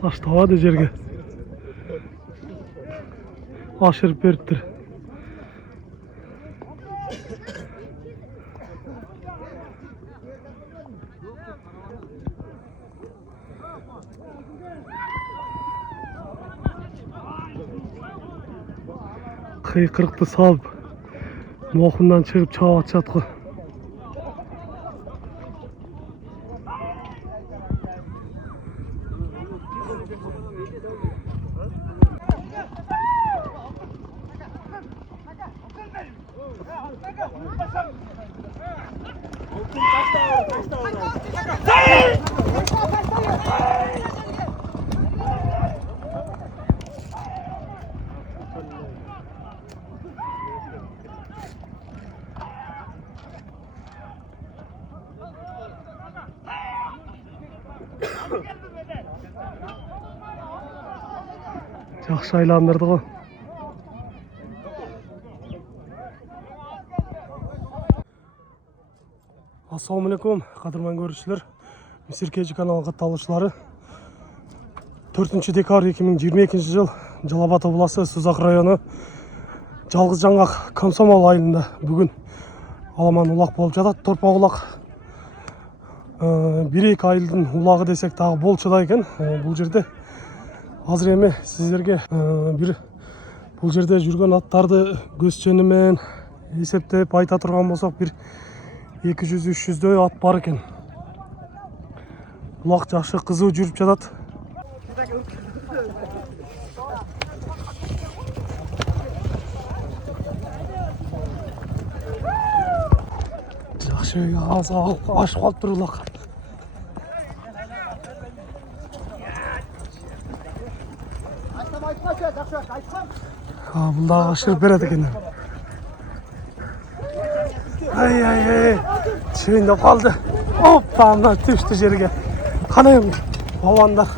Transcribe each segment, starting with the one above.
Taştavadı жерге. Aşırıp beriptir. Kıyıkırıkты salып, moğundan çıkıp çağat çatqı. Жақсы айландырды ғой. Ассалаумалейкум, қадырман көрушілер. Мисиркежі каналы қаталушылары. 4 декабрь 2022 жыл Жалабат облысы Созақ районы Жалғыз Жаңғақ Комсомол айылында бүгін аламан улақ болып жатады. Торпа улақ. 1-2 айылдың улағы десек тағы болшыда екен. Бұл жерде азыр еме сіздерге бұл жерде жүрген аттарды көзченімен есептеп айта тұрған болсақ бір 200-300 ат бар екен. Улақ жақсы қызу жүріп жатады. Жақсы ашып қалып тұр улақ. Бұлдағы ашырып береді екен. Ай, шүйіндіп қалды. Оппа, мына түшті жерге. Қанайым, баландар.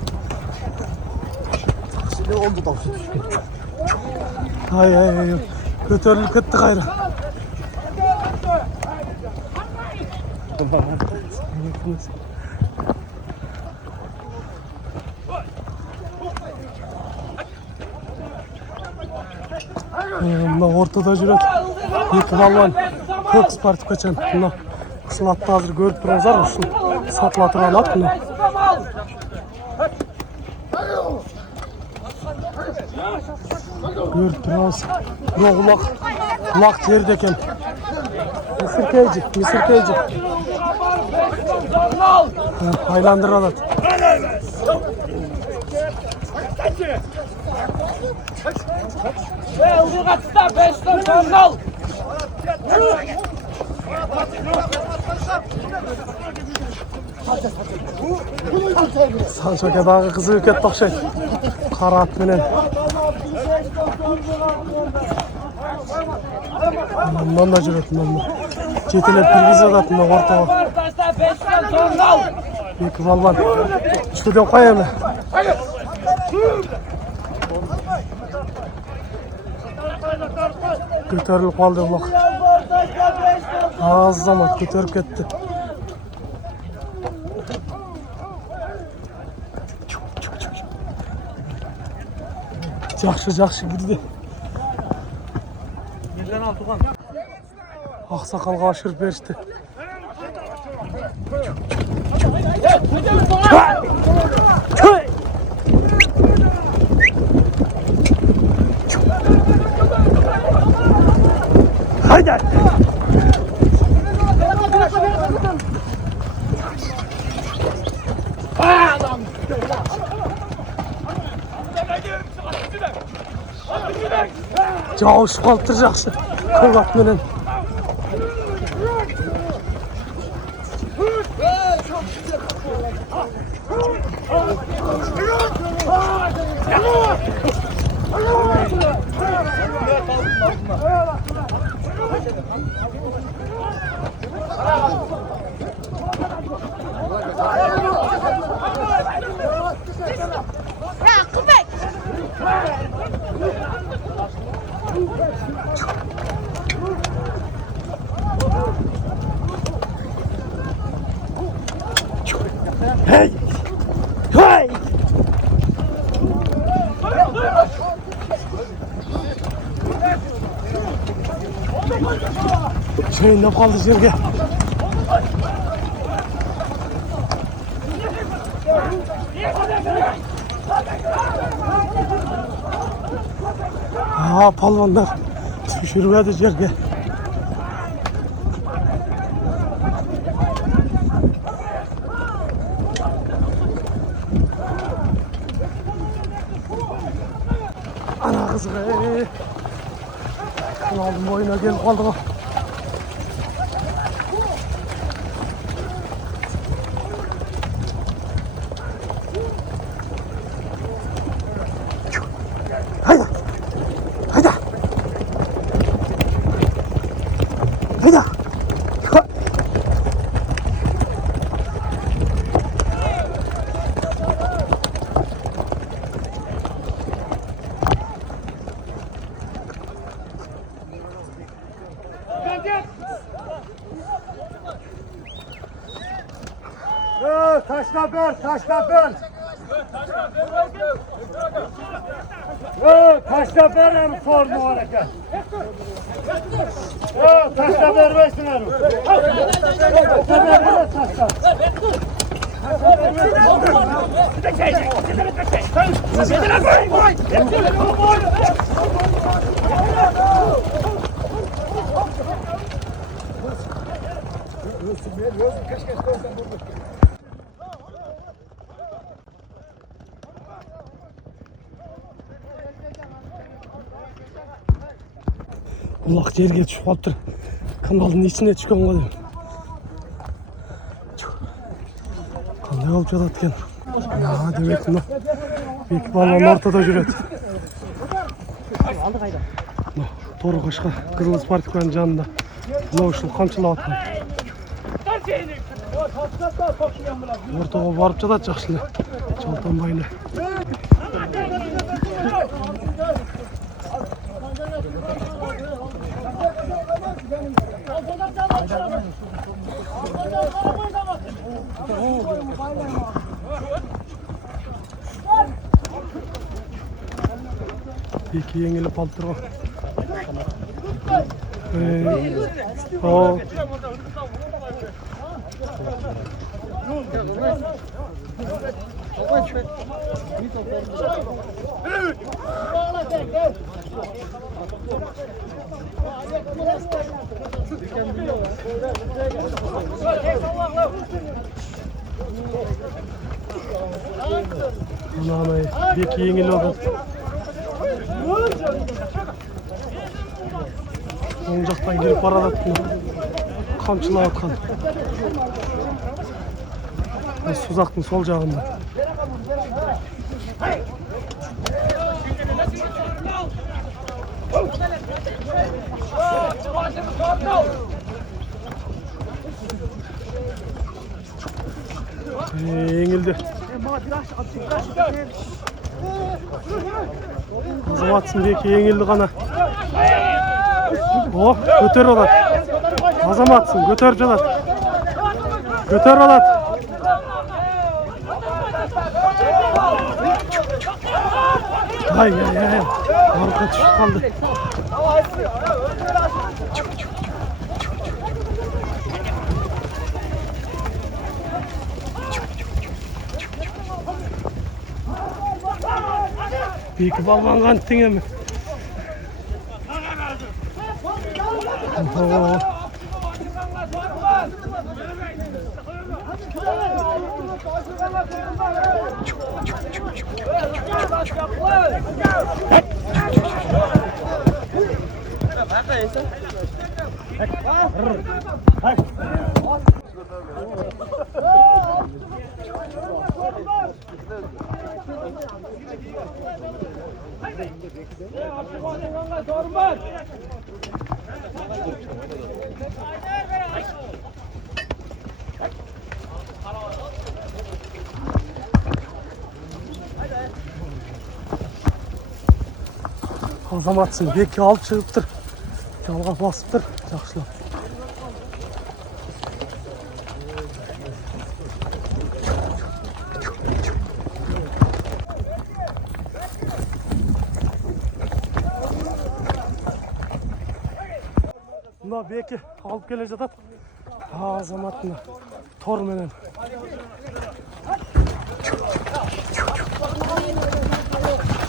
Ай, көтеріліп кетті қайры. Мына ортада жүреді. Екі балуан көк спартып қачан. Мына қысыл атты азыр көріп тұрыңыздар. Ұшын сатыла тұрған ат. Көріп тұрыңыз. Бұл ұлақ жерді екен. Мисіркейді. Айландыр алады. Ылғиға тұста 5 тоннал. Саншокадағы қызы өкет бақшайды. Қара атменен. Мұндан да жүреді. Жетелеп кіргізіп жататын ортаға. Екі балбан. Үшкеден қойамы. Көтеріліп қалды бұлақ. Аз замат көтеріп кетті. Жақшы кірді. Ақсақалға ашырып берішті. Haydi. Жауышып қалыптыр жақсы. Көк атменен. Hey! Hey! Şeyinde kaldı Serge. Aa, palvanlar düşürmedi Serge. Ana kızı. Aldım oyuna gelip kaldı bak. Hayda. Hayda. Hayda. Taşla böl, taşla böl. Taşla böl hem formu hareket. Taşla böl versin hem. Taşla. Kulak yerге düşüp kalıptır. Kanalın içine çıkan kadar. Kanday alıp jatatken. Ya demek buna. Büyük balon ortada жүрет. Toru kaşka Kızıl Spartik'in canında. Mına uşul kamçılap atkan. Ortaga barıp jatat jakşылы. Çaltanbayını. İki yengilip alıp durgan. O. Ana bir iki yengil oldu. Oncaktan girip baradatın. Kamçıla atkan. Suzaktın sol jagında. Yengildi. Azam atsın diye ki yengildi kana. Oh, götür olat. Azam atsın, götür olat. Götür olat. Ay. Arka düşüp kaldı. Bir iki balman kanıttın ya mı? Azam atsın, belki alıp çıkıptır. Yalga basıptır, jakşılap. Mına belki alıp gele jatat. Azamatına tor menen.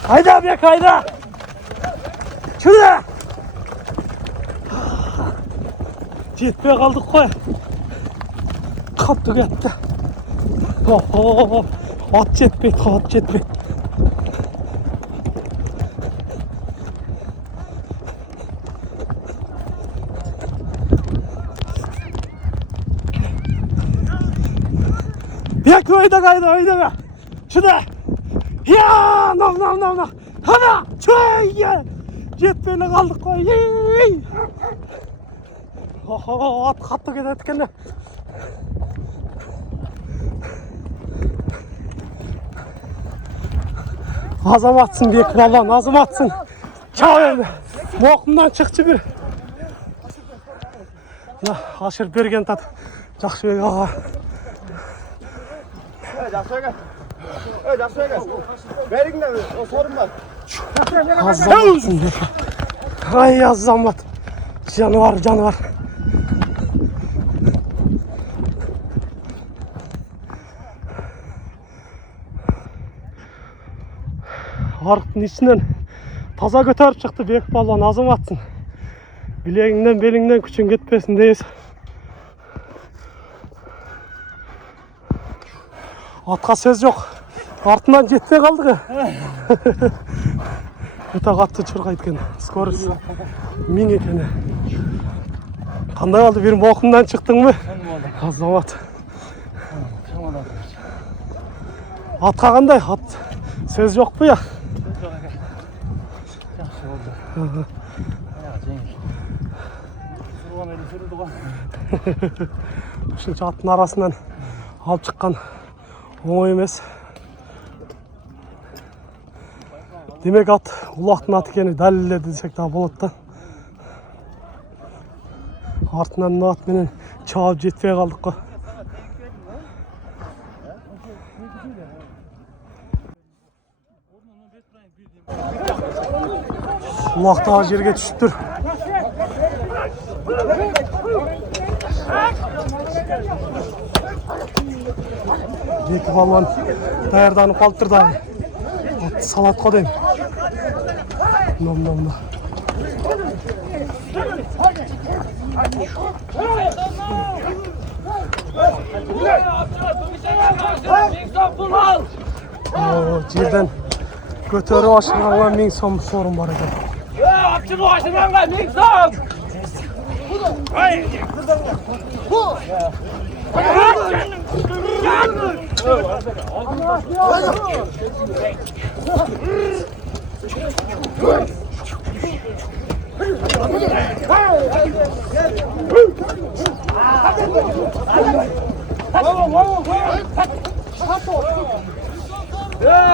Hayda bek hayda. Şurada. Jetpey kaldık koy. Kaptı gitti. At jetpey, at jetpey. Bek oyda kaydı oyda. Şurada. Ya nam. Hana çöy ya. Jetpeyle kaldık koy. At katlı giderken. Azam atsın Bek vallahi azam atsın. Çağ öyle. Boğumdan çıkçı bir. Ya aşır bergen tat. Жақсы ağa. Жақсы екен. Бәріңнен сорым бар. Azam Bek. Ay azamat. Canavar. Arıktın içinden taza götürüp çıktı Bek balon azam atsın. Bileğinden belinden küçün gitmesin deyiz. Atқа söz yok. Артынан жетпей қалдық. Өте қатты чұрқайды екен. Скорость 1000 екен. Қандай қалды? Берім оқымдан шықтың ба? Азамат. Атқа қандай? Ат сөз жоқ па я? Үшінші аттың арасынан алып шыққан оңай емес. Demek at ulaqtın atı ekeni dəlilledi desek daha болады da. Артынан at menen çağıp жетпей қалдық қой. Ulaq daha жерге түсіп тұр. Екі балуан даярданып қалып тұр да. Salat koyayım. Nom. Жерden götürü aşırılan 1000 som sorun var ekan. Apçılığı aşırılan 1000 som.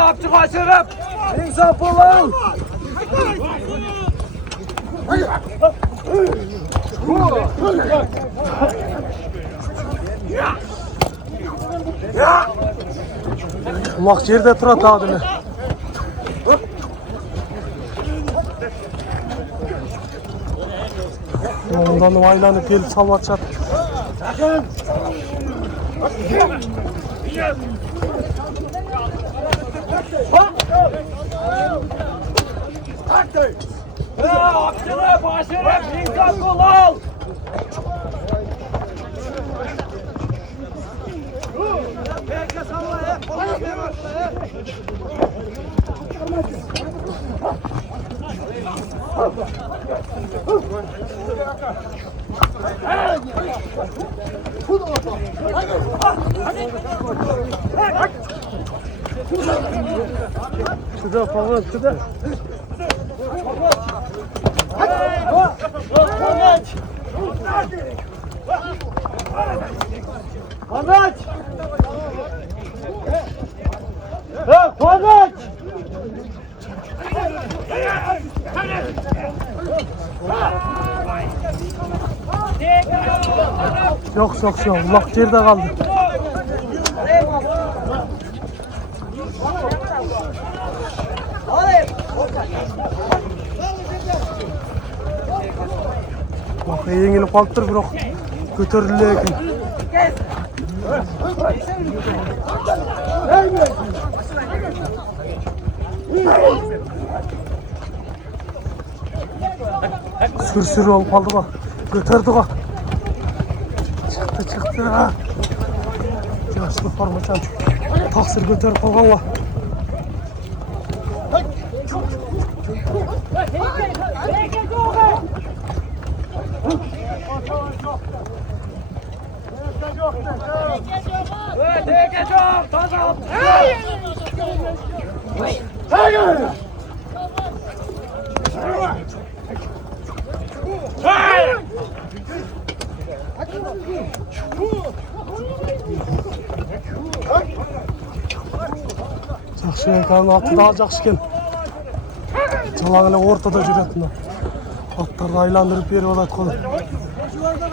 Apçılığı aşırıp 1000 som bulun. Ulaq жерде тұрады адымы. Ondan aylanıp gelip salvat çat. Apçılığı başırıp 1000 som bulun. Şurada falan şurada. Konaç! Ha, konaç! Yok. Ulaq жерде kaldı. Bakı yengilip kalıptır biroq köterildi eкен. Sür olup kaldı bak. Götürdü bak. Çıktı. Yaşlı formaçan. Taksir götürüp kalgan bak. Жақсы екенін аты да жақсы екен. Жалаң эле ортада жүрөтүн. Аттарды айландырып берип атат кол.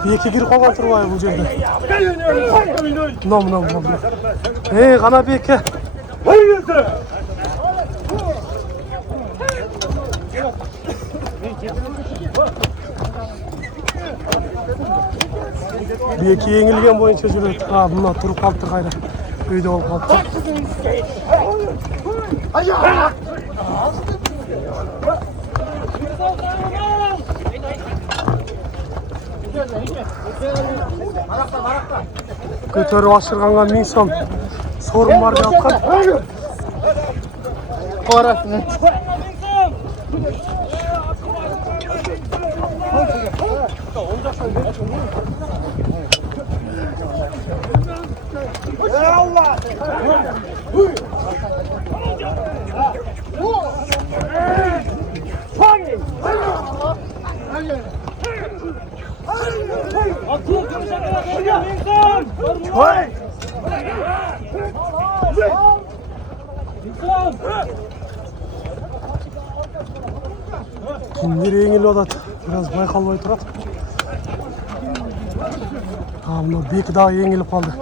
Беки кирип калган турбайбы бул жерде? Мына. Кана беке. Беки еңилген боюнча жүрөт. Мына туруп калыптыр кайра. Үйдө болуп калыптыр. Көтөрүп ашырганга 1000 сом сорун бар деп аткан. Parasını. Kimdir еңилип атат. Biraz байкалбай турат. Мына беки дагы еңилип калды.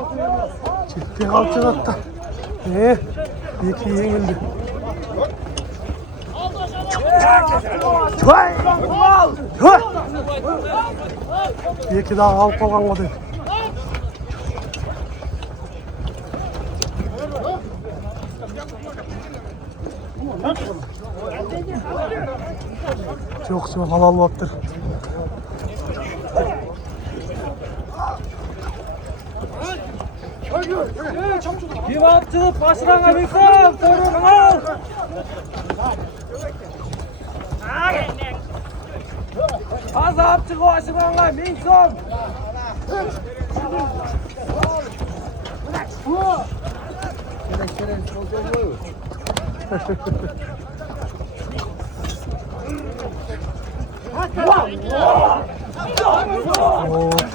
Жетпей калып жатат да. Беки еңилди. Беки дагы алып калганга дейм. Çok ала албаптыр. Kim atçılıp başına bilsem sorun al. Az apçılık başına bilsem.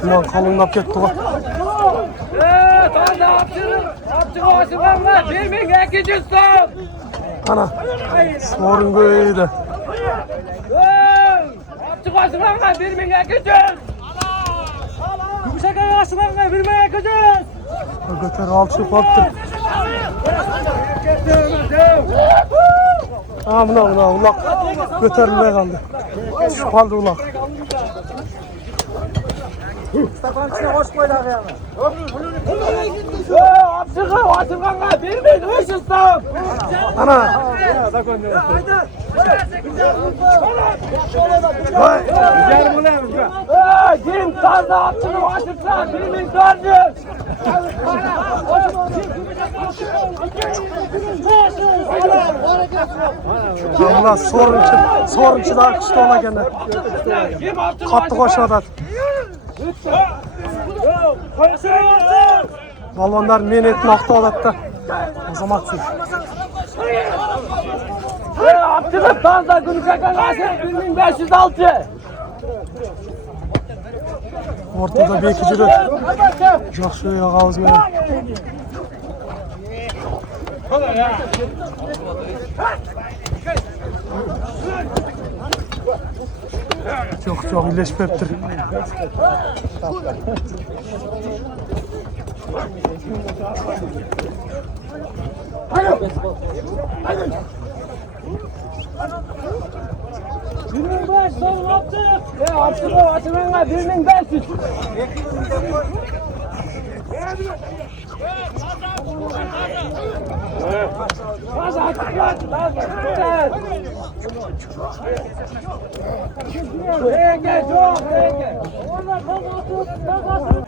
Tuman kalınlap ketdi ғой. Taze apçılık başına 1200 son. Ana, sorun көбөйдү. Apçılık başına 1200. Gümüşhane başına 1200. Götөрүп алып чыгып калыптыр. Мына улак көтөрүлбөй калды. Түшүп калды улак. Stapançına hoş koy da yani. Apçılık başına 1500 son. Ana. Kim taze apçılık başına 1400. Mına sorunçu da kışta ola gene. Katlı koşu adat. Balvanlar men etin aktı adat da. Azamatsın. Apçılık taze Gümüşhane başına 1506. Ortada beki жүрөт. Жақсы ağız менен. Çok iyileşmeptir. 1500 son yaptık. Açılanga 1500. Fazla açık lan. Renge çok renge. Onlar fazla atın.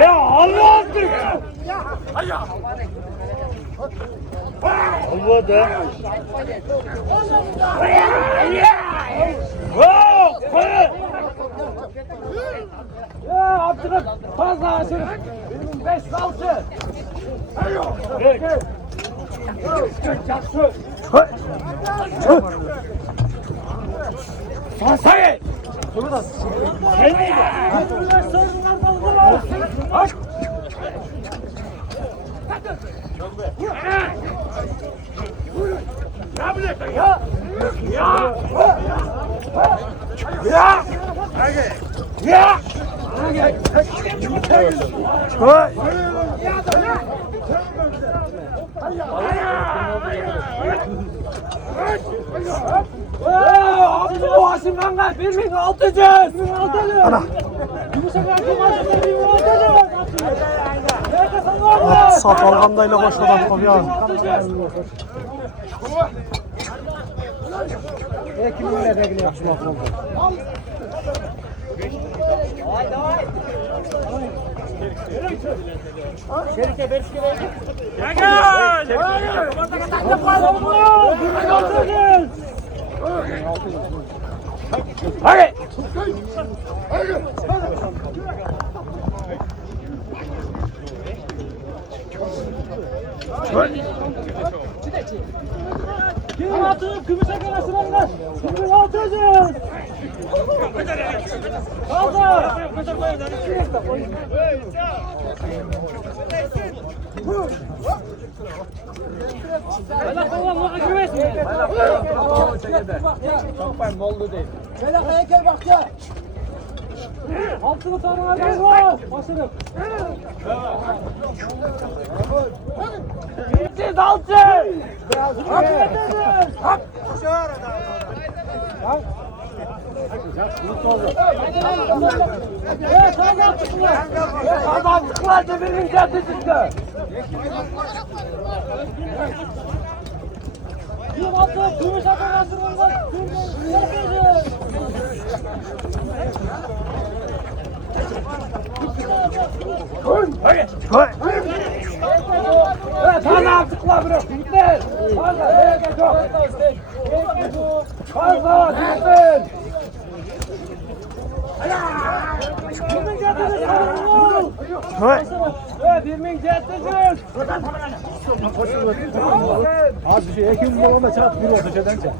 Ya Allah aşkına. Allah da. Ya Abdülhamid fazla aşırı. 1506. Fasayı. Hasim kanka 1600. Sat alğandayla başladı abi ya. Hadi. Kim atıyor? Gümüşe kadar sıranlar. 2600. Fazla. Bela falan bana güvensin. Çok ben oldu değil. Bela heykel bak ya. Altını tanımayacağız var. Başarım. Siz altı. Kazandıklar da birinin caddesinde. Bir altı, gümüş akıllasınlar. Fazla artıkla bırak. Gitler. Fazla. Gerek yok. Fazla. Gitler. Birmin caddesi. Birmin caddesi. Az bir şey ekim babama çarp bir oldu şeyden çek.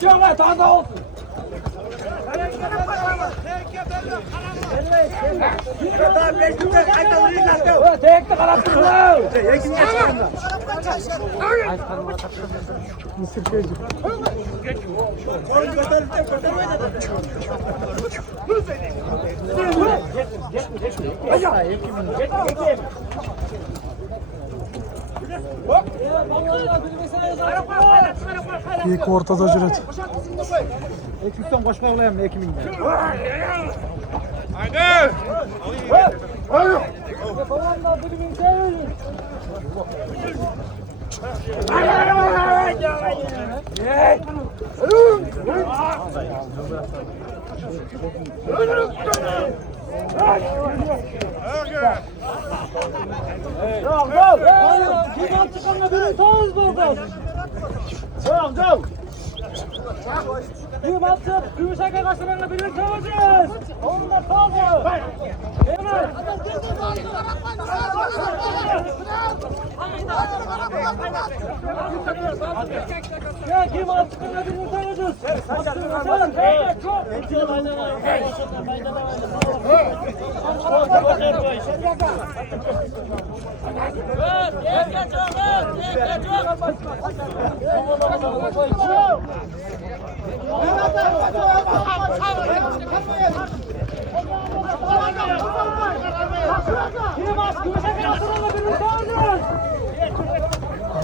Çok taze olsun. Tekte karattılar. Mısır keci. İlk ortada cüret. Ekimden koşma olayım mı ekiminden? Kim atıp Gümüşhane karşılarına birlikte olacağız. Onlar taze. Hemen. Ya kim atıp birlikte olacağız.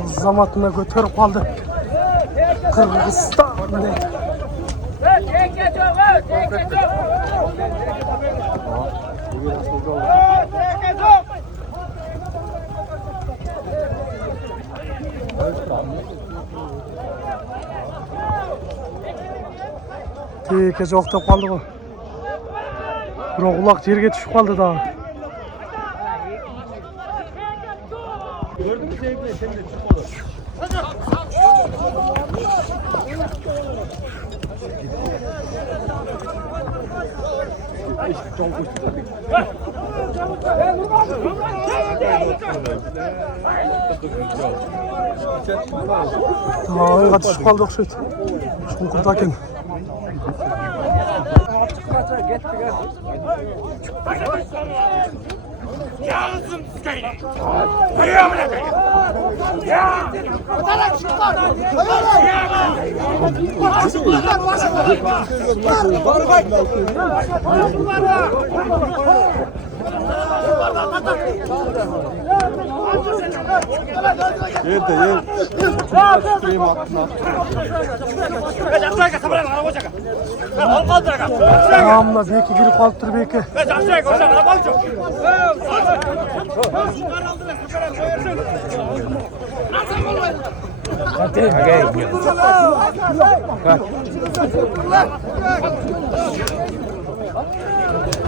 Zamatına götürüp aldı. Kırgızistan. Teke жоқ деп қалды ғой. Бірақ ұлақ жерге түсіп қалды да. Gördün mü sevgili? Senin de çık olur. Тағайға түсіп қалды ұқсайды. Шұңқырда екен. Tamamla beki girip kalıp dur beki.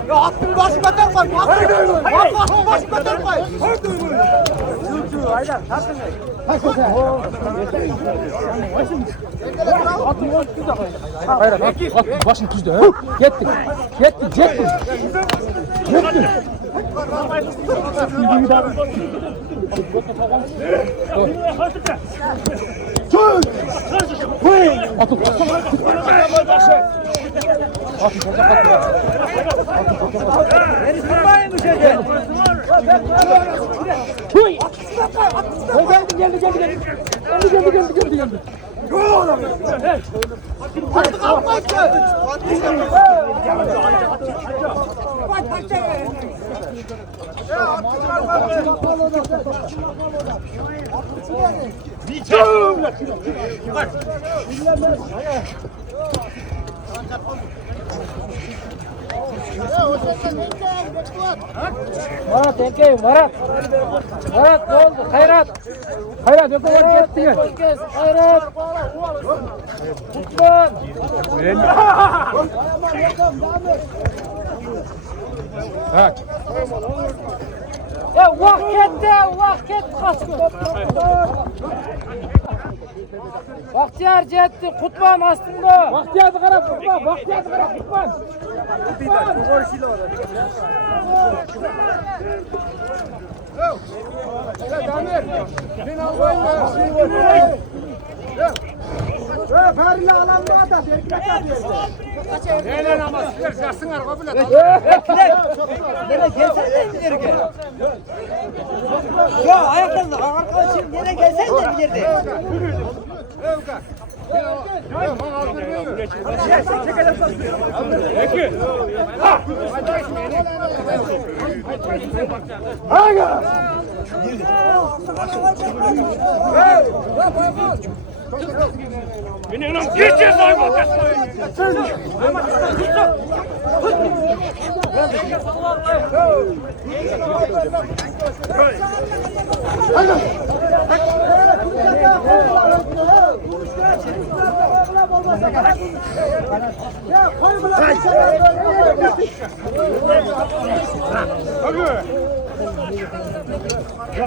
Ya attın başı beter koy. Attın başı beter koy. Aydan, tatlı ne? Hayır, at başın tüzde. Yetti. Yetti. Yetti. Yetti. Geldi. Artık almayın. Marat, enkeyim, Marat. Marat, ne oldu? Hayrat. Hayır, yok kadar gitti. Hayrat. Tutman. Evet. Ya vaqt ketdi, qaçdı. Baxtiyar jetdi, Qutman ostida. Baxtiyarni qarab, Qutman. Baxtiyarni qarab, Qutman.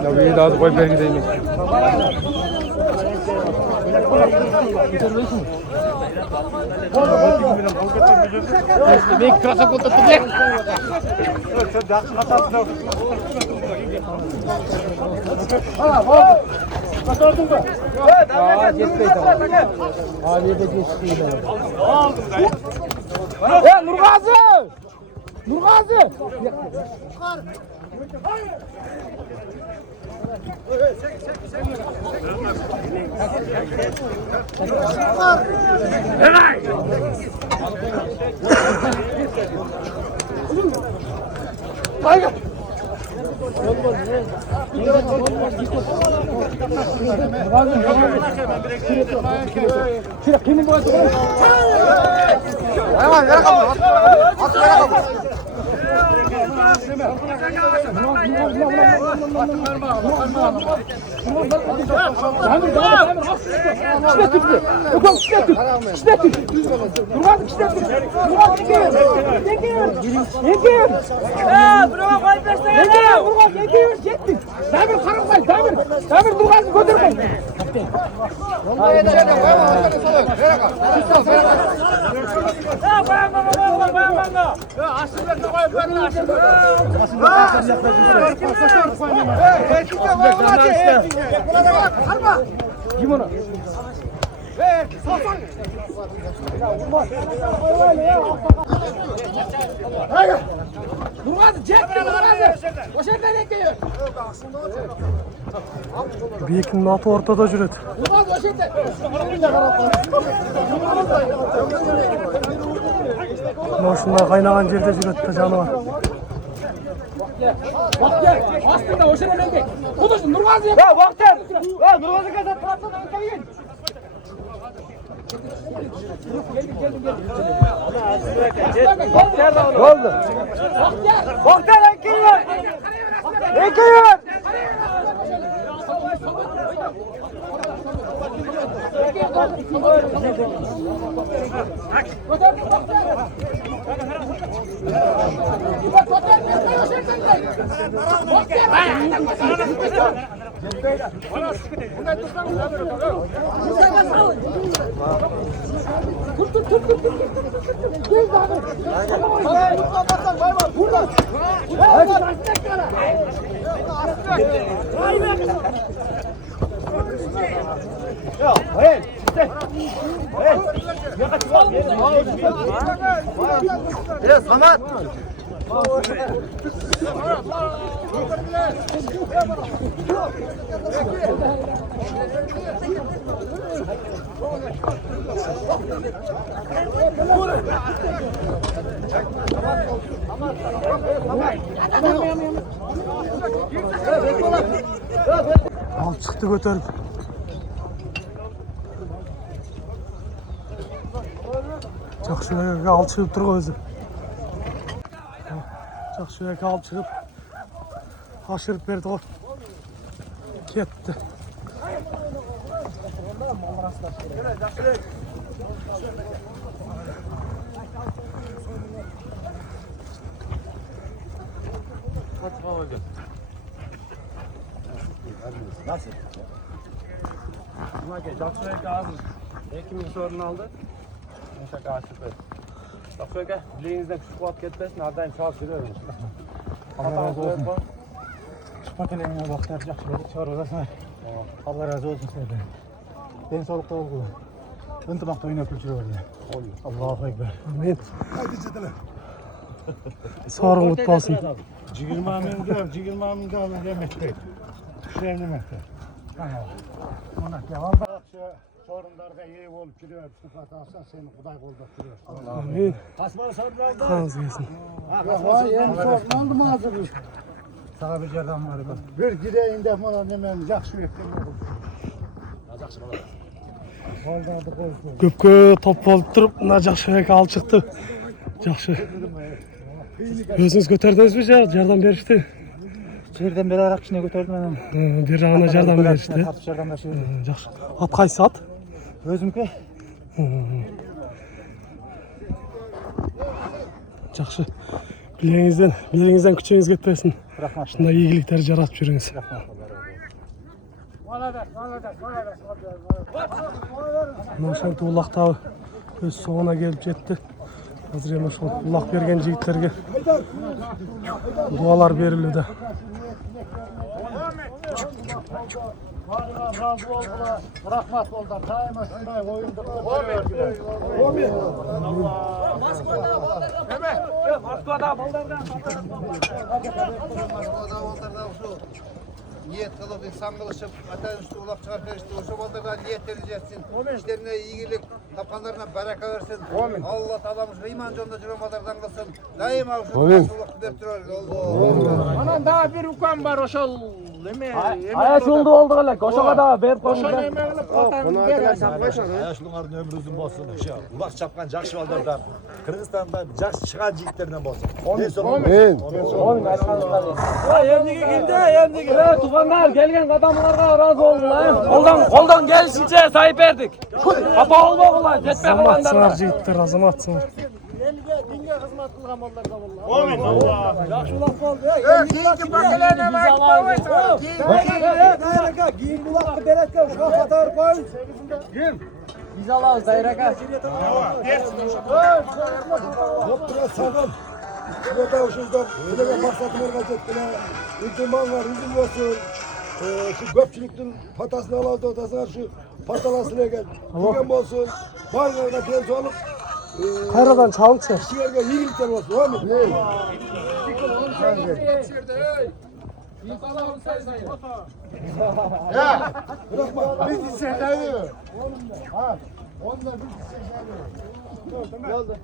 Ya bir daha koy belki değil mi? Ben krasa ko'tarib tek. Nurg'ozi! Nurg'ozi! Bekinin atı ortada жүреді. Машина қайнаған жерде жүреді да жануар. Астында ошол менде. Кудуш Нургазы. Вақтар! Нұрғазы қазір тұратын келген. Oldu. Vақтар әкелер! Әкелер! Samat! Al çıktı götürüp. Жақсы алып шығып тұр ғой өзі. Жақсы алып шығып ашырып берді ғой. Кетті. Nasıl? Жақсы hazır. 2000 sorunu aldı. Şaka aşıklar. Bak şöyle bileğinizden küçük kuat ketmesin, ardayım sağ sürüyorum. Allah razı olsun. Çıkmak elini baktar, жақсы böyle çağırırsan. Allah razı olsun senden. Ben sağlıkta oldu. Ынтымақта ойнап жүреді. Аллаху акбар. Amin. Sorun kutlu olsun. 20 mingde alın demektir. Düşenlemektir. Ona devam. Sorunlarda iyi olup duruyor. Sıfat alsan seni Kuday kolda duruyor. Amin. Asman sorunlar da. Kanınız gelsin. Yeni sorun oldu mu hazır? Sana bir adam var. Bir gideğinde falan hemen жақсы öptüm. Көпке топ болып тұрып, мына жақсы алып шықты. Жақсы. Өзіңіз көтердіңіз бе, жардам берішті? Жерден бері арақ ішіне көтердім анам. Бер жағына жардам берішті. Жақсы. Ат қайсы ат? Өзімке. Жақсы. Беліңізден күшіңіз кетпесін. Шында игіліктер жаратып жүріңіз. Noşent Ulak tağı öz soğuna gelip jetti. Hazır emas ulak bergen jigitlerge dualar berildi. Rahmat oldu. Daima şunday oyundu. Niyet kılıp insan kılışıp atan üstü ulak çıkar perişti. Uşu baldardan niyet edeceksin. İşlerine iyilik, tapanlarına bereka versin. Allah Teala'mız iman yolunda cürümalardan kılsın. Daima uşu ulak bertürür. Anan daha bir ukan var oşol. Aya şuldu oldu hala. Koşağa da ber koyun. Yaşlıların ömrü uzun bolsun. Ulak çapkan jakşı baldardan, Kırgızstan'dan jakşı çıkan jigitlerden bolsun. Tufanlar gelgen adamlarga razı oldular. Koldan gelişince sahip verdik. Kapa olma ulan. Jetme Azamat kalanlar. sığar jigitler, azamat sığar. Dinge hizmet kılgan bollarda vallahi. Giyin bulaklı beretke şu kadar koy. Biz alağız daireka. Yaptılar sağlam. Burada uşuzdan öyle maksatımı kaçettiler. İltiman var, üzüm olsun. Şu göpçülüktün patasını alalım, otasına şu patalasına gel. Bugün olsun. Bağırlarına teyze olup. Hayradan çalınsa. Kişilerge iyilikler olsun. O mu? Ya! Bırakma. Biz içeride mi? Ha. Onlar biz içeride. Geldi.